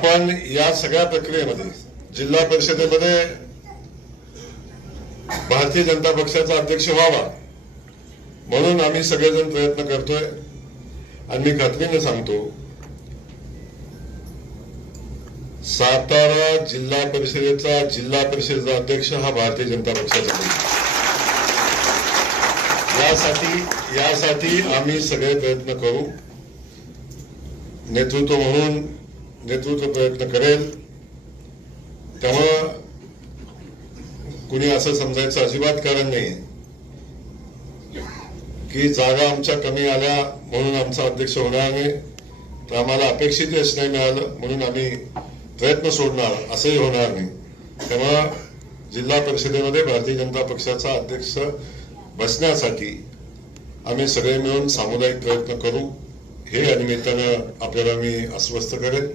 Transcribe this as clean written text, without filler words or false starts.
आपण या सगळ्या प्रक्रियेमध्ये जिल्हा परिषदेमध्ये भारतीय जनता पक्षाचा अध्यक्ष व्हावा म्हणून आम्ही सगळेजण प्रयत्न करतोय। आणि मी खात्रीने सांगतो, सातारा जिल्हा परिषदेचा अध्यक्ष हा भारतीय जनता पक्षाचा आहे। यासाठी आम्ही सगळे प्रयत्न करू। नेतृत्व म्हणून नेतृत्व प्रयत्न करेल। त्यामुळं कुणी असं समजायचं अजिबात कारण नाही की जागा आमच्या कमी आल्या म्हणून आमचा अध्यक्ष होणार नाही, तर आम्हाला अपेक्षित यश नाही मिळालं म्हणून आम्ही प्रयत्न सोडणार, असंही होणार नाही। त्यामुळे जिल्हा परिषदेमध्ये भारतीय जनता पक्षाचा अध्यक्ष बसण्यासाठी आम्ही सगळे मिळून सामुदायिक प्रयत्न करू, हे या निमित्तानं आपल्याला मी आश्वस्त करेन।